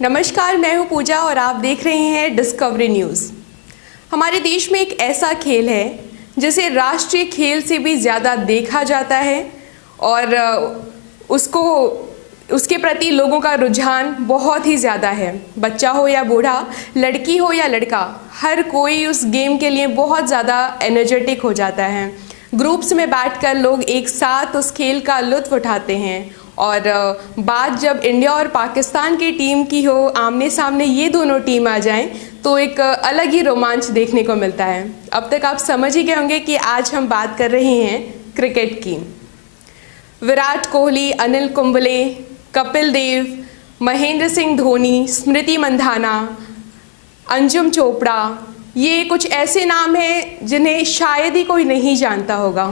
नमस्कार, मैं हूं पूजा और आप देख रहे हैं डिस्कवरी न्यूज़। हमारे देश में एक ऐसा खेल है जिसे राष्ट्रीय खेल से भी ज़्यादा देखा जाता है और उसको उसके प्रति लोगों का रुझान बहुत ही ज़्यादा है। बच्चा हो या बूढ़ा, लड़की हो या लड़का, हर कोई उस गेम के लिए बहुत ज़्यादा एनर्जेटिक हो जाता है। ग्रुप्स में बैठकर लोग एक साथ उस खेल का लुत्फ़ उठाते हैं और बात जब इंडिया और पाकिस्तान की टीम की हो, आमने सामने ये दोनों टीम आ जाएं तो एक अलग ही रोमांच देखने को मिलता है। अब तक आप समझ ही गए होंगे कि आज हम बात कर रहे हैं क्रिकेट की। विराट कोहली, अनिल कुंबले, कपिल देव, महेंद्र सिंह धोनी, स्मृति मंधाना, अंजुम चोपड़ा, ये कुछ ऐसे नाम हैं जिन्हें शायद ही कोई नहीं जानता होगा।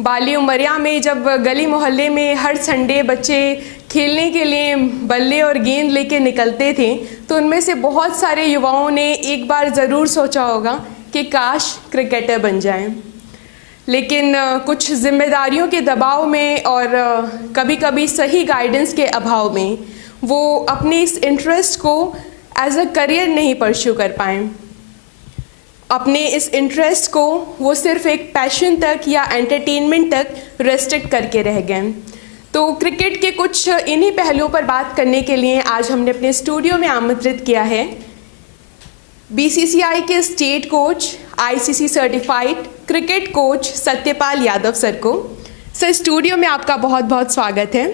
बाली उमरिया में जब गली मोहल्ले में हर संडे बच्चे खेलने के लिए बल्ले और गेंद लेके निकलते थे तो उनमें से बहुत सारे युवाओं ने एक बार ज़रूर सोचा होगा कि काश क्रिकेटर बन जाएं। लेकिन कुछ जिम्मेदारियों के दबाव में और कभी कभी सही गाइडेंस के अभाव में वो अपने इस इंटरेस्ट को एज अ करियर नहीं परस्यू कर पाए। अपने इस इंटरेस्ट को वो सिर्फ एक पैशन तक या एंटरटेनमेंट तक रेस्ट्रिक्ट करके रह गए। तो क्रिकेट के कुछ इन्हीं पहलुओं पर बात करने के लिए आज हमने अपने स्टूडियो में आमंत्रित किया है बीसीसीआई के state coach, ICC certified cricket coach Satyapal Yadav sir को। सर, स्टूडियो में आपका बहुत बहुत स्वागत है।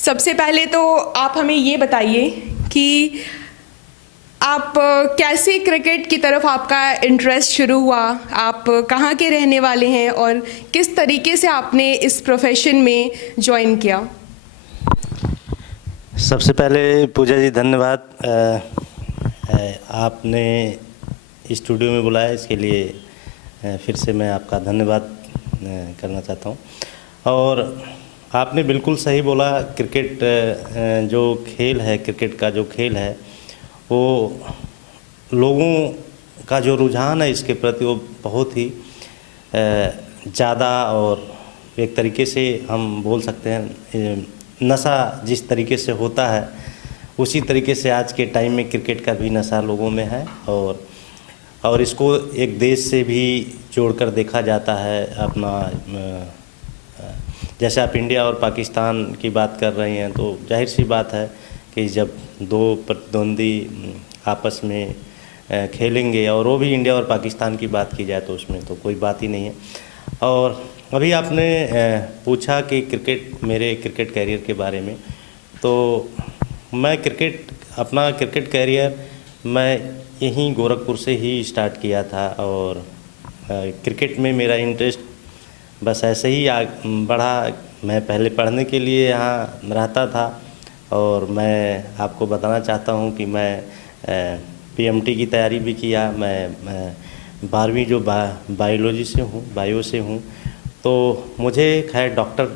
सबसे पहले तो आप हमें ये बताइए कि आप कैसे क्रिकेट की तरफ आपका इंटरेस्ट शुरू हुआ, आप कहाँ के रहने वाले हैं और किस तरीके से आपने इस प्रोफेशन में ज्वाइन किया? सबसे पहले पूजा जी धन्यवाद, आपने स्टूडियो में बुलाया, इसके लिए फिर से मैं आपका धन्यवाद करना चाहता हूँ। और आपने बिल्कुल सही बोला, क्रिकेट जो खेल है, क्रिकेट का जो खेल है वो लोगों का जो रुझान है इसके प्रति वो बहुत ही ज़्यादा, और एक तरीके से हम बोल सकते हैं नशा जिस तरीके से होता है उसी तरीके से आज के टाइम में क्रिकेट का भी नशा लोगों में है। और इसको एक देश से भी जोड़कर देखा जाता है अपना। जैसे आप इंडिया और पाकिस्तान की बात कर रहे हैं तो जाहिर सी बात है कि जब दो प्रतिद्वंदी आपस में खेलेंगे और वो भी इंडिया और पाकिस्तान की बात की जाए तो उसमें तो कोई बात ही नहीं है। और अभी आपने पूछा कि मेरे क्रिकेट कैरियर के बारे में, तो मैं अपना क्रिकेट कैरियर मैं यहीं गोरखपुर से ही स्टार्ट किया था। और क्रिकेट में मेरा इंटरेस्ट बस ऐसे ही बढ़ा। मैं पहले पढ़ने के लिए यहाँ रहता था और मैं आपको बताना चाहता हूँ कि मैं पीएमटी की तैयारी भी किया। मैं 12वीं जो बायोलॉजी से हूँ, बायो से हूँ, तो मुझे खैर डॉक्टर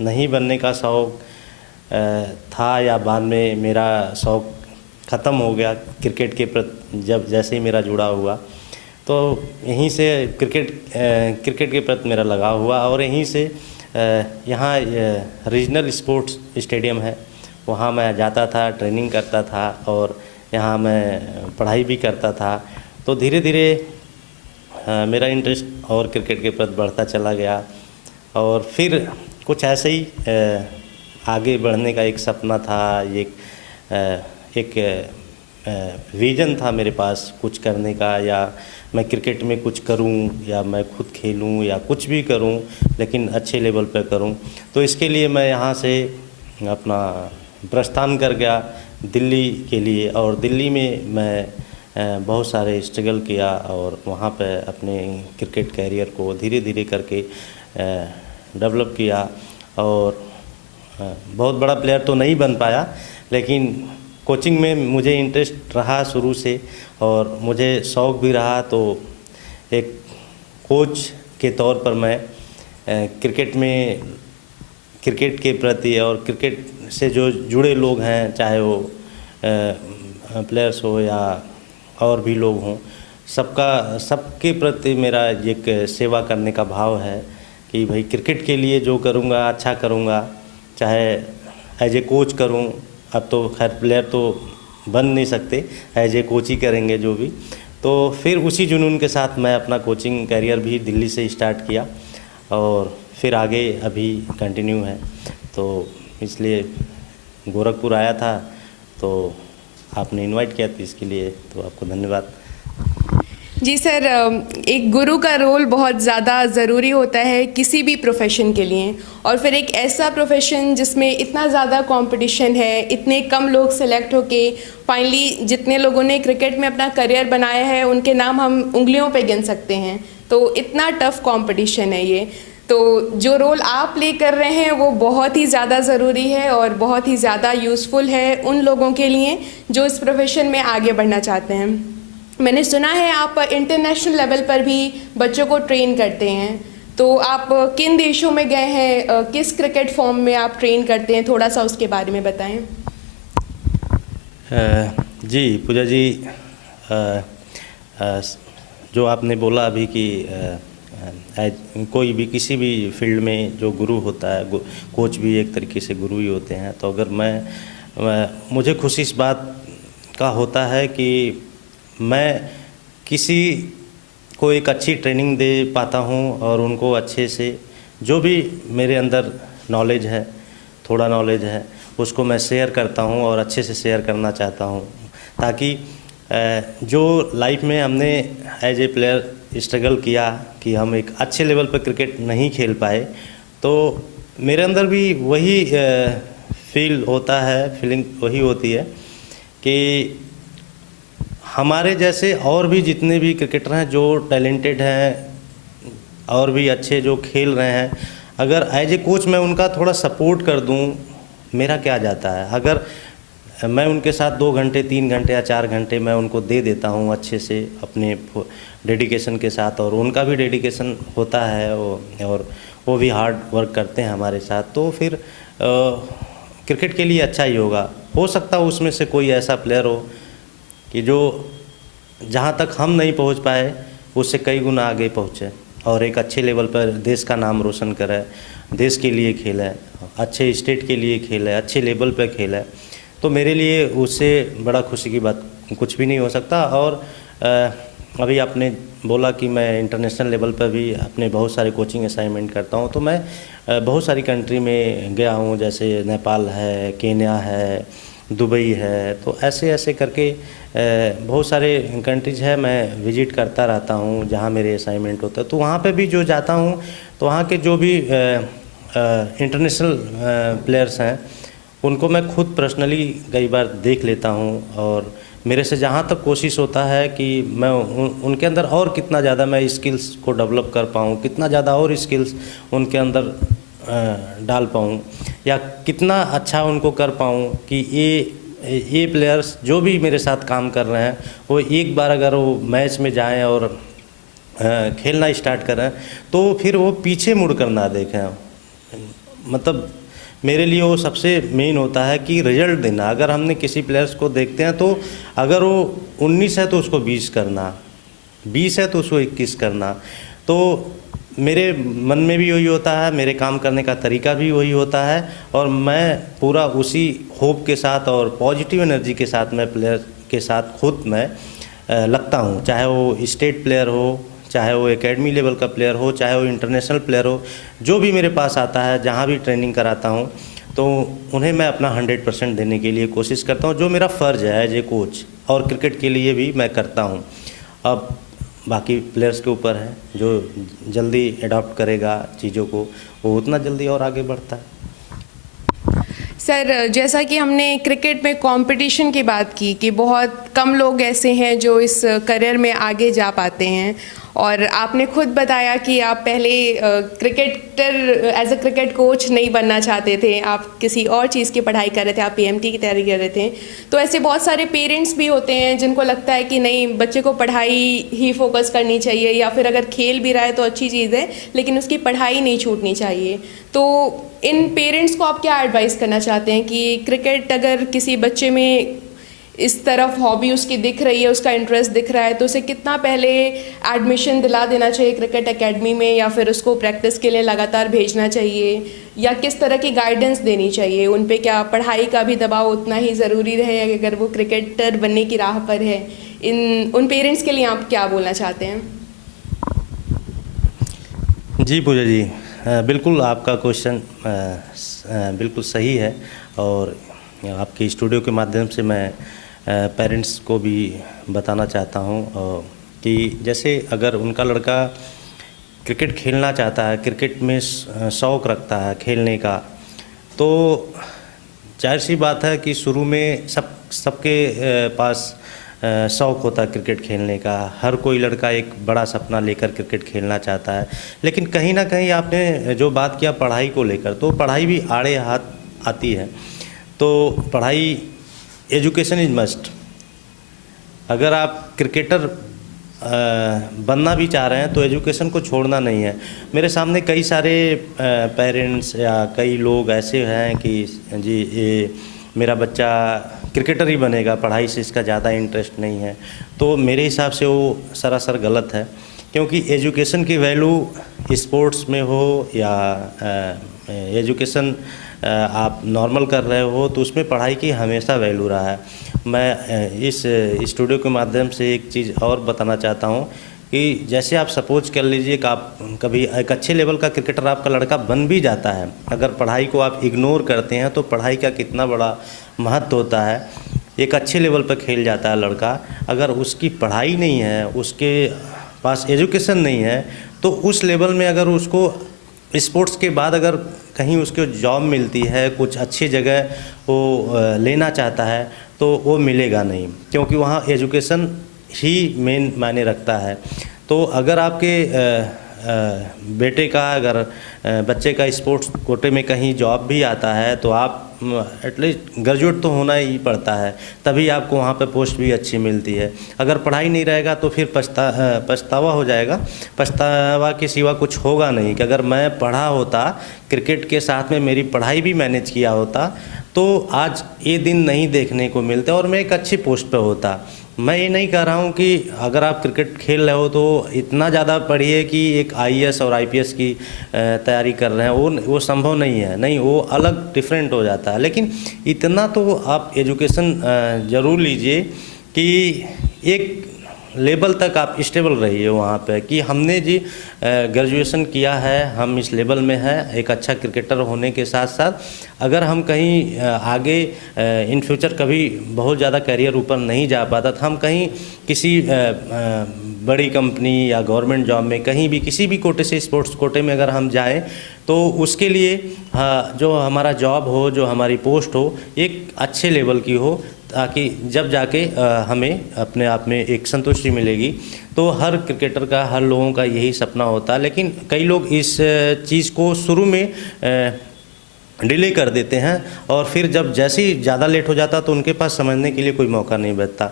नहीं बनने का शौक़ था, या बाद में मेरा शौक़ ख़त्म हो गया क्रिकेट के प्रति। जैसे ही मेरा जुड़ा हुआ तो यहीं से क्रिकेट के प्रति मेरा लगाव हुआ। और यहीं से यहाँ रीजनल स्पोर्ट्स स्टेडियम है, वहाँ मैं जाता था, ट्रेनिंग करता था और यहाँ मैं पढ़ाई भी करता था। तो धीरे धीरे मेरा इंटरेस्ट और क्रिकेट के प्रति बढ़ता चला गया। और फिर कुछ ऐसे ही आगे बढ़ने का एक सपना था, एक विज़न था मेरे पास कुछ करने का, या मैं क्रिकेट में कुछ करूं, या मैं खुद खेलूं, या कुछ भी करूं लेकिन अच्छे लेवल पर करूं। तो इसके लिए मैं यहाँ से अपना प्रस्थान कर गया दिल्ली के लिए। और दिल्ली में मैं बहुत सारे स्ट्रगल किया और वहाँ पे अपने क्रिकेट कैरियर को धीरे धीरे करके डेवलप किया। और बहुत बड़ा प्लेयर तो नहीं बन पाया, लेकिन कोचिंग में मुझे इंटरेस्ट रहा शुरू से और मुझे शौक़ भी रहा। तो एक कोच के तौर पर मैं क्रिकेट के प्रति और क्रिकेट से जो जुड़े लोग हैं, चाहे वो प्लेयर्स हो या और भी लोग हों, सबके प्रति मेरा एक सेवा करने का भाव है कि भाई क्रिकेट के लिए जो करूँगा अच्छा करूँगा, चाहे एज ए कोच करूँ अब तो खैर प्लेयर तो बन नहीं सकते, एज ए कोच ही करेंगे जो भी। तो फिर उसी जुनून के साथ मैं अपना कोचिंग करियर भी दिल्ली से स्टार्ट किया और फिर आगे अभी कंटिन्यू है। तो इसलिए गोरखपुर आया था, तो आपने इनवाइट किया था इसके लिए, तो आपको धन्यवाद। जी सर, एक गुरु का रोल बहुत ज़्यादा ज़रूरी होता है किसी भी प्रोफेशन के लिए, और फिर एक ऐसा प्रोफेशन जिसमें इतना ज़्यादा कंपटीशन है, इतने कम लोग सेलेक्ट होके फाइनली जितने लोगों ने क्रिकेट में अपना करियर बनाया है उनके नाम हम उंगलियों पे गिन सकते हैं। तो इतना टफ कंपटीशन है ये। तो जो रोल आप प्ले कर रहे हैं वो बहुत ही ज़्यादा ज़रूरी है और बहुत ही ज़्यादा यूज़फुल है उन लोगों के लिए जो इस प्रोफेशन में आगे बढ़ना चाहते हैं। मैंने सुना है आप इंटरनेशनल लेवल पर भी बच्चों को ट्रेन करते हैं, तो आप किन देशों में गए हैं, किस क्रिकेट फॉर्म में आप ट्रेन करते हैं, थोड़ा सा उसके बारे में बताएं। जी पूजा जी, जो आपने बोला अभी कि कोई भी किसी भी फील्ड में जो गुरु होता है, कोच भी एक तरीके से गुरु ही होते हैं। तो अगर मुझे खुशी इस बात का होता है कि मैं किसी को एक अच्छी ट्रेनिंग दे पाता हूं और उनको अच्छे से जो भी मेरे अंदर नॉलेज है, थोड़ा नॉलेज है, उसको मैं शेयर करता हूं और अच्छे से शेयर करना चाहता हूं, ताकि जो लाइफ में हमने एज ए प्लेयर स्ट्रगल किया कि हम एक अच्छे लेवल पर क्रिकेट नहीं खेल पाए, तो मेरे अंदर भी वही फील होता है, फीलिंग वही होती है कि हमारे जैसे और भी जितने भी क्रिकेटर हैं जो टैलेंटेड हैं और भी अच्छे जो खेल रहे हैं, अगर एज ए कोच मैं उनका थोड़ा सपोर्ट कर दूं, मेरा क्या जाता है। अगर मैं उनके साथ 2 घंटे 3 घंटे या 4 घंटे मैं उनको दे देता हूं अच्छे से अपने डेडिकेशन के साथ, और उनका भी डेडिकेशन होता है और वो भी हार्ड वर्क करते हैं हमारे साथ, तो फिर क्रिकेट के लिए अच्छा ही होगा। हो सकता है उसमें से कोई ऐसा प्लेयर हो कि जो जहाँ तक हम नहीं पहुँच पाए उससे कई गुना आगे पहुँचे और एक अच्छे लेवल पर देश का नाम रोशन करे, देश के लिए खेले, अच्छे स्टेट के लिए खेले, अच्छे लेवल पर खेले। तो मेरे लिए उससे बड़ा खुशी की बात कुछ भी नहीं हो सकता। और अभी आपने बोला कि मैं इंटरनेशनल लेवल पर भी अपने बहुत सारे कोचिंग असाइनमेंट करता हूँ, तो मैं बहुत सारी कंट्री में गया हूँ, जैसे नेपाल है, केन्या है, दुबई है। तो ऐसे ऐसे करके बहुत सारे कंट्रीज़ है मैं विज़िट करता रहता हूँ जहाँ मेरे असाइनमेंट होता है। तो वहाँ पे भी जो जाता हूँ तो वहाँ के जो भी इंटरनेशनल प्लेयर्स हैं उनको मैं खुद पर्सनली कई बार देख लेता हूँ, और मेरे से जहाँ तक कोशिश होता है कि मैं उनके अंदर और कितना ज़्यादा मैं स्किल्स को डेवलप कर पाऊँ, कितना ज़्यादा और स्किल्स उनके अंदर डाल पाऊँ, या कितना अच्छा उनको कर पाऊँ कि ये प्लेयर्स जो भी मेरे साथ काम कर रहे हैं वो एक बार अगर वो मैच में जाएं और खेलना स्टार्ट करें तो फिर वो पीछे मुड़ कर ना देखें। मतलब मेरे लिए वो सबसे मेन होता है कि रिजल्ट देना। अगर हमने किसी प्लेयर्स को देखते हैं तो अगर वो 19 है तो उसको 20 करना, 20 है तो उसको 21 करना। तो मेरे मन में भी वही होता है, मेरे काम करने का तरीका भी वही होता है, और मैं पूरा उसी होप के साथ और पॉजिटिव एनर्जी के साथ मैं प्लेयर के साथ खुद मैं लगता हूँ। चाहे वो स्टेट प्लेयर हो, चाहे वो एकेडमी लेवल का प्लेयर हो, चाहे वो इंटरनेशनल प्लेयर हो, जो भी मेरे पास आता है, जहाँ भी ट्रेनिंग कराता हूँ, तो उन्हें मैं अपना 100% देने के लिए कोशिश करता हूँ, जो मेरा फ़र्ज़ है एज ए कोच, और क्रिकेट के लिए भी मैं करता हूँ। अब बाकी प्लेयर्स के ऊपर है, जो जल्दी अडॉप्ट करेगा चीज़ों को वो उतना जल्दी और आगे बढ़ता है। सर, जैसा कि हमने क्रिकेट में कंपटीशन की बात की कि बहुत कम लोग ऐसे हैं जो इस करियर में आगे जा पाते हैं, और आपने खुद बताया कि आप पहले cricketer as a cricket coach नहीं बनना चाहते थे, आप किसी और चीज़ की पढ़ाई कर रहे थे, आप पीएमटी की तैयारी कर रहे थे। तो ऐसे बहुत सारे पेरेंट्स भी होते हैं जिनको लगता है कि नहीं, बच्चे को पढ़ाई ही फोकस करनी चाहिए, या फिर अगर खेल भी रहा है तो अच्छी चीज़ है लेकिन उसकी पढ़ाई नहीं छूटनी चाहिए। तो इन पेरेंट्स को आप क्या एडवाइस करना चाहते हैं कि क्रिकेट अगर किसी बच्चे में इस तरफ हॉबी उसकी दिख रही है, उसका इंटरेस्ट दिख रहा है, तो उसे कितना पहले एडमिशन दिला देना चाहिए क्रिकेट एकेडमी में, या फिर उसको प्रैक्टिस के लिए लगातार भेजना चाहिए, या किस तरह की गाइडेंस देनी चाहिए उन पे? क्या पढ़ाई का भी दबाव उतना ही ज़रूरी रहे अगर वो क्रिकेटर बनने की राह पर है? उन पेरेंट्स के लिए आप क्या बोलना चाहते हैं? जी पूजा जी, बिल्कुल आपका क्वेश्चन बिल्कुल सही है। और आपके स्टूडियो के माध्यम से मैं पेरेंट्स को भी बताना चाहता हूँ कि जैसे अगर उनका लड़का क्रिकेट खेलना चाहता है, क्रिकेट में शौक़ रखता है खेलने का, तो जाहिर सी बात है कि शुरू में सबके पास शौक़ होता है क्रिकेट खेलने का। हर कोई लड़का एक बड़ा सपना लेकर क्रिकेट खेलना चाहता है। लेकिन कहीं ना कहीं आपने जो बात किया पढ़ाई को लेकर, तो पढ़ाई भी आड़े हाथ आती है। तो पढ़ाई, एजुकेशन इज मस्ट। अगर आप क्रिकेटर बनना भी चाह रहे हैं तो एजुकेशन को छोड़ना नहीं है। मेरे सामने कई सारे पेरेंट्स या कई लोग ऐसे हैं कि जी ये मेरा बच्चा क्रिकेटर ही बनेगा, पढ़ाई से इसका ज़्यादा इंटरेस्ट नहीं है। तो मेरे हिसाब से वो सरासर गलत है, क्योंकि एजुकेशन की वैल्यू स्पोर्ट्स में हो या एजुकेशन आप नॉर्मल कर रहे हो तो उसमें पढ़ाई की हमेशा वैल्यू रहा है। मैं इस स्टूडियो के माध्यम से एक चीज़ और बताना चाहता हूँ कि जैसे आप सपोज कर लीजिए कि आप कभी एक अच्छे लेवल का क्रिकेटर आपका लड़का बन भी जाता है, अगर पढ़ाई को आप इग्नोर करते हैं तो पढ़ाई का कितना बड़ा महत्व होता है। एक अच्छे लेवल पर खेल जाता है लड़का, अगर उसकी पढ़ाई नहीं है, उसके पास एजुकेशन नहीं है, तो उस लेवल में अगर उसको स्पोर्ट्स के बाद अगर कहीं उसको जॉब मिलती है, कुछ अच्छी जगह वो लेना चाहता है, तो वो मिलेगा नहीं, क्योंकि वहाँ एजुकेशन ही मेन मायने रखता है। तो अगर आपके बेटे का, अगर बच्चे का स्पोर्ट्स कोटे में कहीं जॉब भी आता है, तो आप एटलीस्ट ग्रेजुएट तो होना ही पड़ता है, तभी आपको वहाँ पे पोस्ट भी अच्छी मिलती है। अगर पढ़ाई नहीं रहेगा तो फिर पछतावा हो जाएगा। पछतावा के सिवा कुछ होगा नहीं कि अगर मैं पढ़ा होता, क्रिकेट के साथ में मेरी पढ़ाई भी मैनेज किया होता, तो आज ये दिन नहीं देखने को मिलते और मैं एक अच्छी पोस्ट पे होता। मैं ये नहीं कह रहा हूँ कि अगर आप क्रिकेट खेल रहे हो तो इतना ज़्यादा पढ़िए कि एक आईएएस और आईपीएस की तैयारी कर रहे हैं, वो संभव नहीं है। नहीं, वो अलग डिफरेंट हो जाता है। लेकिन इतना तो आप एजुकेशन ज़रूर लीजिए कि एक लेवल तक आप स्टेबल रहिए वहाँ पे, कि हमने जी ग्रेजुएशन किया है, हम इस लेवल में हैं। एक अच्छा क्रिकेटर होने के साथ साथ अगर हम कहीं आगे इन फ्यूचर कभी बहुत ज़्यादा करियर ऊपर नहीं जा पाता, तो हम कहीं किसी बड़ी कंपनी या गवर्नमेंट जॉब में कहीं भी किसी भी कोटे से, स्पोर्ट्स कोटे में अगर हम जाएं, तो उसके लिए जो हमारा जॉब हो, जो हमारी पोस्ट हो, एक अच्छे लेवल की हो, ताकि जब जाके हमें अपने आप में एक संतुष्टि मिलेगी। तो हर क्रिकेटर का, हर लोगों का यही सपना होता है। लेकिन कई लोग इस चीज़ को शुरू में डिले कर देते हैं और फिर जब जैसे ही ज़्यादा लेट हो जाता तो उनके पास समझने के लिए कोई मौका नहीं बचता।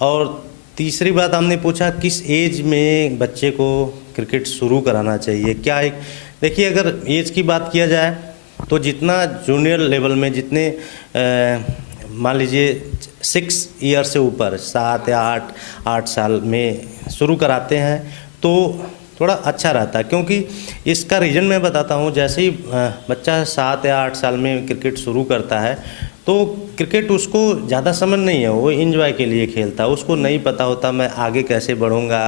और तीसरी बात हमने पूछा किस एज में बच्चे को क्रिकेट शुरू कराना चाहिए। क्या एक देखिए, अगर एज की बात किया जाए तो जितना जूनियर लेवल में, जितने मान लीजिए 6 ईयर से ऊपर, 7 या 8 साल में शुरू कराते हैं तो थोड़ा अच्छा रहता है। क्योंकि इसका रीज़न मैं बताता हूँ। जैसे ही बच्चा 7 या 8 साल में क्रिकेट शुरू करता है तो क्रिकेट उसको ज़्यादा समझ नहीं है, वो एंजॉय के लिए खेलता है। उसको नहीं पता होता मैं आगे कैसे बढ़ूँगा,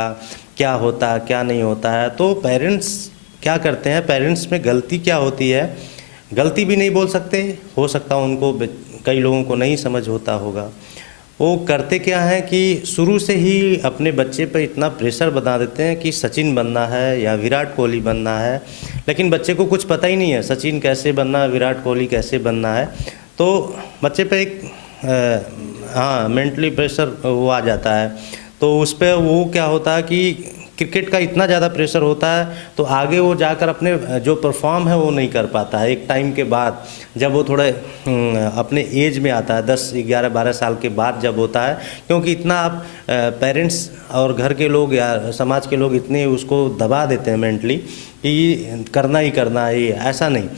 क्या होता क्या नहीं होता है। तो पेरेंट्स क्या करते हैं, पेरेंट्स में गलती क्या होती है, गलती भी नहीं बोल सकते, हो सकता है उनको, कई लोगों को नहीं समझ होता होगा। वो करते क्या है कि शुरू से ही अपने बच्चे पर इतना प्रेशर बना देते हैं कि सचिन बनना है या विराट कोहली बनना है। लेकिन बच्चे को कुछ पता ही नहीं है सचिन कैसे बनना है, विराट कोहली कैसे बनना है। तो बच्चे पे एक मेंटली प्रेशर वो आ जाता है। तो उस पर वो क्या होता है कि क्रिकेट का इतना ज़्यादा प्रेशर होता है तो आगे वो जाकर अपने जो परफॉर्म है वो नहीं कर पाता है। एक टाइम के बाद जब वो थोड़े अपने एज में आता है, 10, 11, 12 साल के बाद जब होता है, क्योंकि इतना आप पेरेंट्स और घर के लोग या समाज के लोग इतने उसको दबा देते हैं मेंटली कि करना ही करना है। ऐसा नहीं,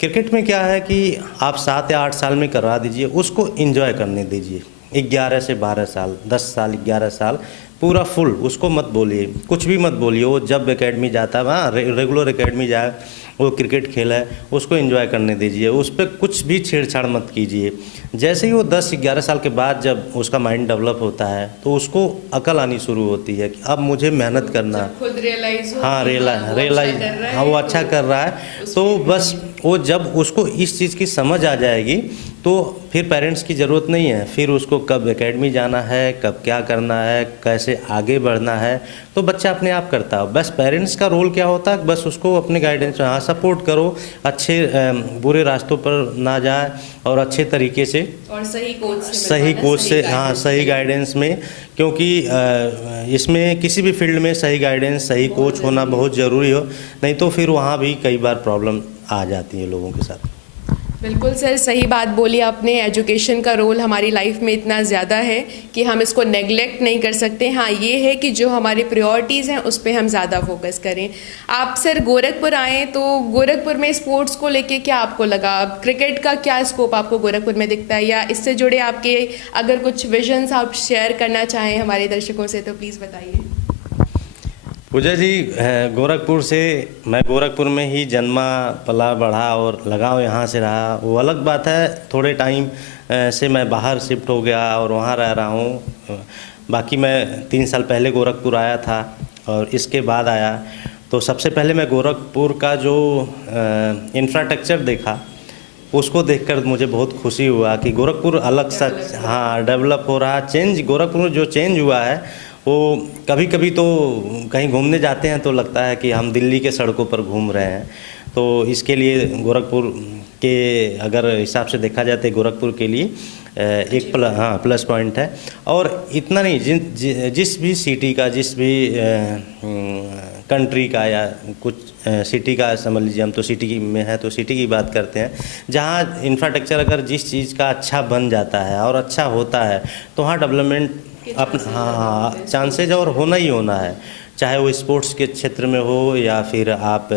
क्रिकेट में क्या है कि आप 7 या 8 साल में करवा दीजिए, उसको एंजॉय करने दीजिए। 11 से 12 साल, 10 साल, 11 साल पूरा फुल, उसको मत बोलिए, कुछ भी मत बोलिए। वो जब एकेडमी जाता है, हाँ रेगुलर एकेडमी जाए, वो क्रिकेट खेला है, उसको एंजॉय करने दीजिए, उस पर कुछ भी छेड़छाड़ मत कीजिए। जैसे ही वो 10-11 साल के बाद जब उसका माइंड डेवलप होता है तो उसको अकल आनी शुरू होती है कि अब मुझे मेहनत करना, खुद रियलाइज हो, हाँ रियलाइज, हाँ वो अच्छा कर रहा है, तो बस वो जब उसको इस चीज़ की समझ आ जाएगी तो फिर पेरेंट्स की ज़रूरत नहीं है, फिर उसको कब एकेडमी जाना है, कब क्या करना है, कैसे आगे बढ़ना है, तो बच्चा अपने आप करता है। बस पेरेंट्स का रोल क्या होता है, बस उसको अपने गाइडेंस, हाँ सपोर्ट करो, अच्छे बुरे रास्तों पर ना जाए और अच्छे तरीके से और सही कोच से हाँ सही गाइडेंस में, क्योंकि इसमें किसी भी फील्ड में सही गाइडेंस, सही कोच होना बहुत ज़रूरी हो, नहीं तो फिर वहाँ भी कई बार प्रॉब्लम आ जाती है लोगों के साथ। बिल्कुल सर, सही बात बोली आपने। एजुकेशन का रोल हमारी लाइफ में इतना ज़्यादा है कि हम इसको नेगलेक्ट नहीं कर सकते। हाँ ये है कि जो हमारी प्रायोरिटीज़ हैं उस पर हम ज़्यादा फोकस करें। आप सर गोरखपुर आए तो गोरखपुर में स्पोर्ट्स को लेके क्या आपको लगा, क्रिकेट का क्या स्कोप आपको गोरखपुर में दिखता है, या इससे जुड़े आपके अगर कुछ विजन्स आप शेयर करना चाहें हमारे दर्शकों से तो प्लीज़ बताइए। पूजा जी, गोरखपुर से, मैं गोरखपुर में ही जन्मा पला बढ़ा और लगाव यहाँ से रहा। वो अलग बात है, थोड़े टाइम से मैं बाहर शिफ्ट हो गया और वहाँ रह रहा हूँ। बाकी मैं 3 साल पहले गोरखपुर आया था और इसके बाद आया, तो सबसे पहले मैं गोरखपुर का जो इंफ्रास्ट्रक्चर देखा, उसको देखकर मुझे बहुत खुशी हुआ कि गोरखपुर अलग सा, हाँ डेवलप हो रहा। चेंज गोरखपुर में जो चेंज हुआ है वो कभी कभी तो कहीं घूमने जाते हैं तो लगता है कि हम दिल्ली के सड़कों पर घूम रहे हैं। तो इसके लिए गोरखपुर के अगर हिसाब से देखा जाए तो गोरखपुर के लिए एक प्लस पॉइंट है। और इतना नहीं, जिस भी सिटी का, जिस भी कंट्री का या कुछ सिटी का समझ लीजिए, हम तो सिटी में है तो सिटी की बात करते हैं, जहाँ इंफ्रास्ट्रक्चर अगर जिस चीज़ का अच्छा बन जाता है और अच्छा होता है तो वहाँ डेवलपमेंट हाँ चांसेज और होना ही होना है, चाहे वो स्पोर्ट्स के क्षेत्र में हो या फिर आप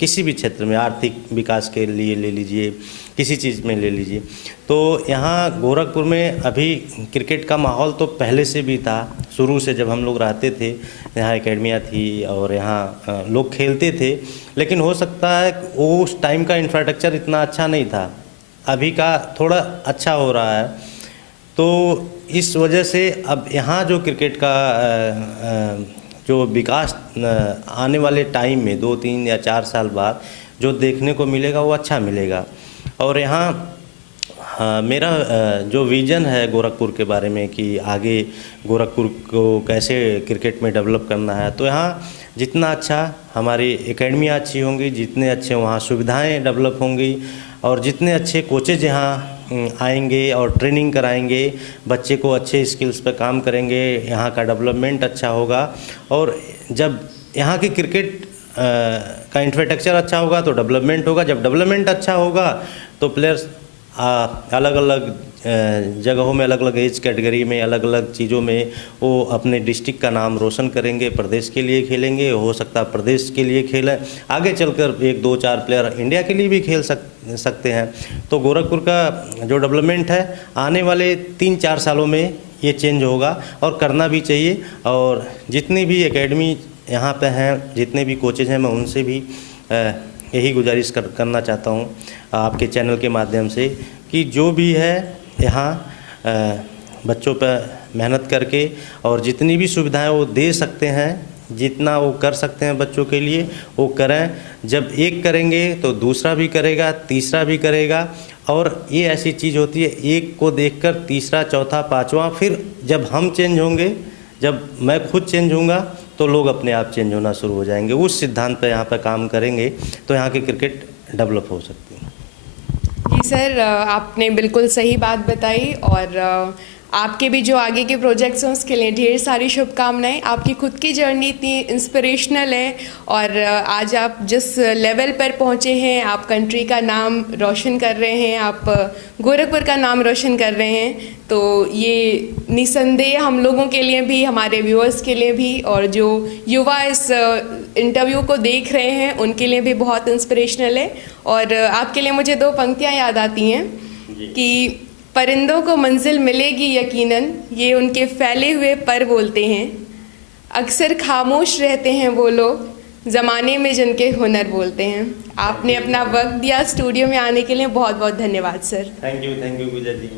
किसी भी क्षेत्र में, आर्थिक विकास के लिए ले लीजिए, किसी चीज़ में ले लीजिए। तो यहाँ गोरखपुर में अभी क्रिकेट का माहौल तो पहले से भी था, शुरू से जब हम लोग रहते थे यहाँ एकेडमियाँ थी और यहाँ लोग खेलते थे, लेकिन हो सकता है वो उस टाइम का इंफ्रास्ट्रक्चर इतना अच्छा नहीं था, अभी का थोड़ा अच्छा हो रहा है। तो इस वजह से अब यहाँ जो क्रिकेट का जो विकास आने वाले टाइम में 2-3 या 4 साल बाद जो देखने को मिलेगा वो अच्छा मिलेगा। और यहाँ मेरा जो विज़न है गोरखपुर के बारे में कि आगे गोरखपुर को कैसे क्रिकेट में डेवलप करना है, तो यहाँ जितना अच्छा हमारी एकेडमियाँ अच्छी होंगी, जितने अच्छे वहाँ सुविधाएं डेवलप होंगी और जितने अच्छे कोचेज यहाँ आएंगे और ट्रेनिंग कराएंगे, बच्चे को अच्छे स्किल्स पे काम करेंगे, यहाँ का डेवलपमेंट अच्छा होगा। और जब यहाँ की क्रिकेट का इंफ्रास्ट्रक्चर अच्छा होगा तो डेवलपमेंट होगा, जब डेवलपमेंट अच्छा होगा तो प्लेयर्स अलग अलग जगहों में, अलग अलग एज कैटेगरी में, अलग अलग चीज़ों में वो अपने डिस्ट्रिक्ट का नाम रोशन करेंगे, प्रदेश के लिए खेलेंगे, हो सकता है प्रदेश के लिए खेलें, आगे चलकर 1-2-4 प्लेयर इंडिया के लिए भी खेल सकते हैं। तो गोरखपुर का जो डेवलपमेंट है आने वाले 3-4 सालों में ये चेंज होगा और करना भी चाहिए। और जितनी भी एकेडमी यहाँ पे हैं, जितने भी कोचेज हैं, मैं उनसे भी यही गुजारिश करना चाहता हूँ आपके चैनल के माध्यम से कि जो भी है यहाँ बच्चों पर मेहनत करके और जितनी भी सुविधाएं वो दे सकते हैं, जितना वो कर सकते हैं बच्चों के लिए वो करें। जब एक करेंगे तो दूसरा भी करेगा, तीसरा भी करेगा, और ये ऐसी चीज़ होती है एक को देखकर तीसरा, चौथा, पाँचवा, फिर जब हम चेंज होंगे, जब मैं खुद चेंज होऊंगा तो लोग अपने आप चेंज होना शुरू हो जाएंगे। उस सिद्धांत पर यहाँ पर काम करेंगे तो यहाँ की क्रिकेट डेवलप हो सकती है। जी सर, आपने बिल्कुल सही बात बताई और आपके भी जो आगे के प्रोजेक्ट्स हैं उसके लिए ढेर सारी शुभकामनाएं। आपकी खुद की जर्नी इतनी इंस्पिरेशनल है और आज आप जिस लेवल पर पहुंचे हैं, आप कंट्री का नाम रोशन कर रहे हैं, आप गोरखपुर का नाम रोशन कर रहे हैं, तो ये निसंदेह हम लोगों के लिए भी, हमारे व्यूअर्स के लिए भी और जो युवा इस इंटरव्यू को देख रहे हैं उनके लिए भी बहुत इंस्पिरेशनल है। और आपके लिए मुझे 2 पंक्तियाँ याद आती हैं कि परिंदों को मंजिल मिलेगी यकीनन, ये उनके फैले हुए पर बोलते हैं। अक्सर खामोश रहते हैं वो लोग, ज़माने में जिनके हुनर बोलते हैं। आपने अपना वक्त दिया स्टूडियो में आने के लिए, बहुत बहुत धन्यवाद sir. Thank you Pooja ji.